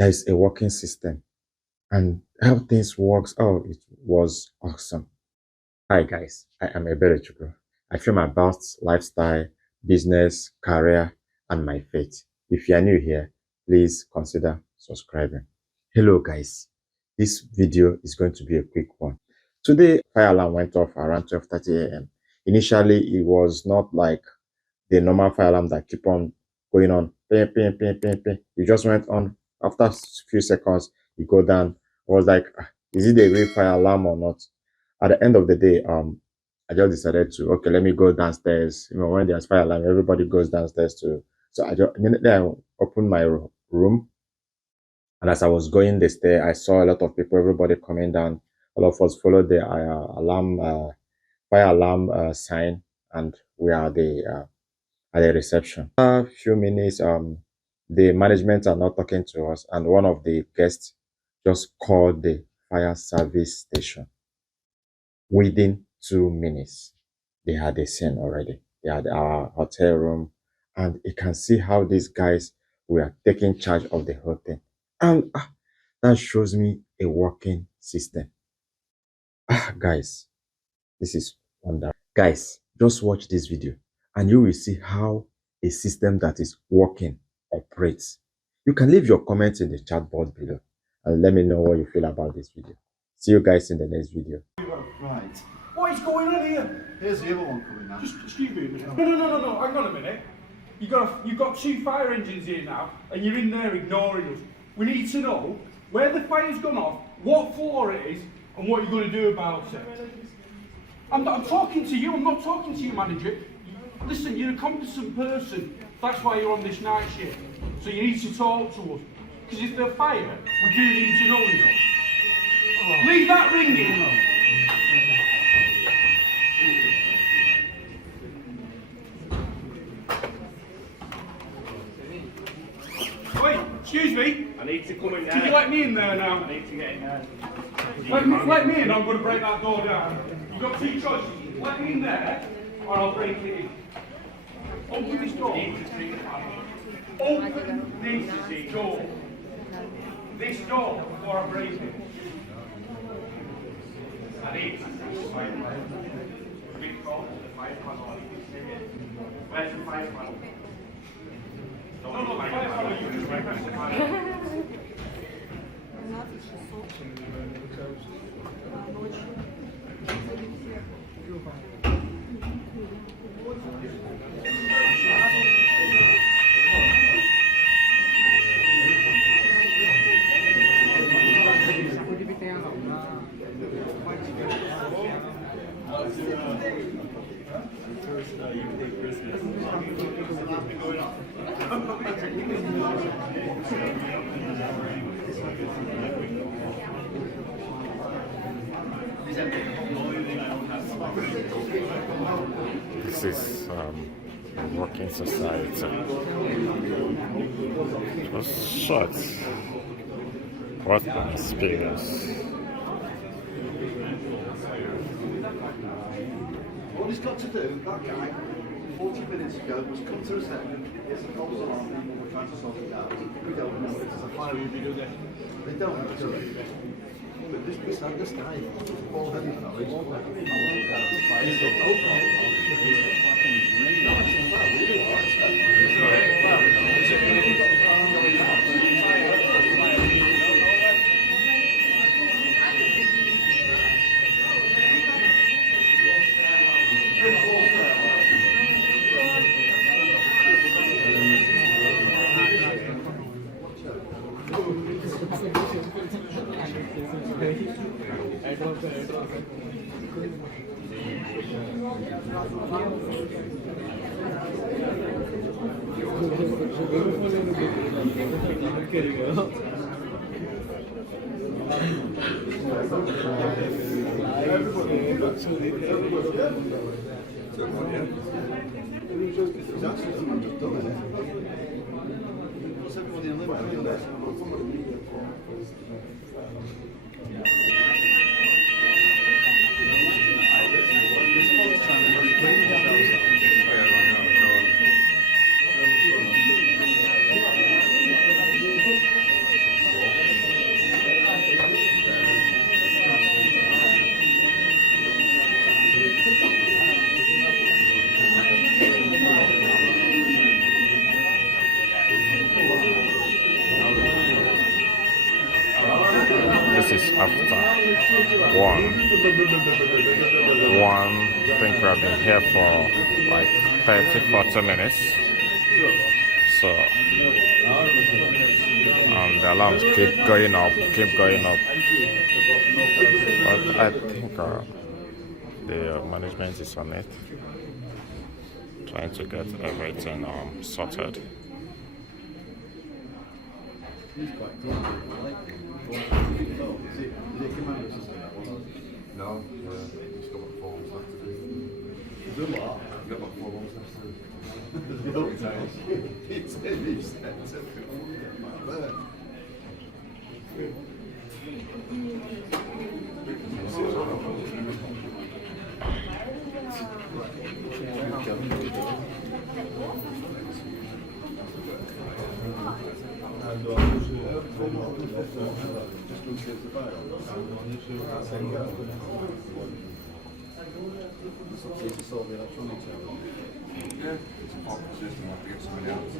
there is a working system and how things works. Oh, it was awesome. Hi guys, I am Eberechuku. I film about lifestyle, business, career, and my faith. If you are new here, please consider subscribing. Hello guys, this video is going to be a quick one. Today, fire alarm went off around 12:30 a.m. Initially, it was not like the normal fire alarm that keep on going on. Ping, ping, ping, ping, ping. It just went on. After a few seconds, it go down. I was like, is it a real fire alarm or not? At the end of the day, I just decided to, okay, let me go downstairs. You know, when there's fire alarm, everybody goes downstairs too. So I just immediately I opened my room, and as I was going the stair, I saw a lot of people, everybody coming down. All of us followed the fire alarm sign, and we are at the reception. A few minutes, the management are not talking to us, and one of the guests just called the fire service station. Within 2 minutes, they had a scene already. They had our hotel room, and you can see how these guys were taking charge of the whole thing. And that shows me a working system. Guys, this is wonderful. Guys, just watch this video and you will see how a system that is working operates. You can leave your comments in the chat box below and let me know what you feel about this video. See you guys in the next video. Right. What is going on here? Here's the other one coming now. Just excuse me. No. Hang on a minute. You've got two fire engines here now, and you're in there ignoring us. We need to know where the fire's gone off, what floor it is, and what you're going to do about it. I'm talking to you. I'm not talking to you, manager. Listen, you're a competent person. That's why you're on this night shift. So you need to talk to us. Because if there's fire, we do need to know, you know. Oh. Leave that ringing. Wait, excuse me. I need to come in there. Can you let me in there now? I need to get in there. Let me in, I'm going to break that door down. You've got two choices. Let me in there, or I'll break it in. Open this door. Open this door. This door before I break it. I need to big call to the fire panel. Where's the fire panel? No, the fire panel, you just press the fire. This is a working society. Just short. What an experience. What he's got to do, that guy, 40 minutes ago, was come to reception, it's a false alarm, and we're trying to sort it out. We don't know if it's a fire, do they? They don't, do they? But this guy, all heavy knowledge, This is after one. I think we have been here for like 30, 40 minutes. So, the alarms keep going up, keep going up. But I think the management is on it, trying to get everything sorted. No, it's got like 4 months left to do. Is there what? You've got like 4 months left to do. It's in his centre. To solve the electronics out. Yeah, it's a pop system, I have to get somebody else.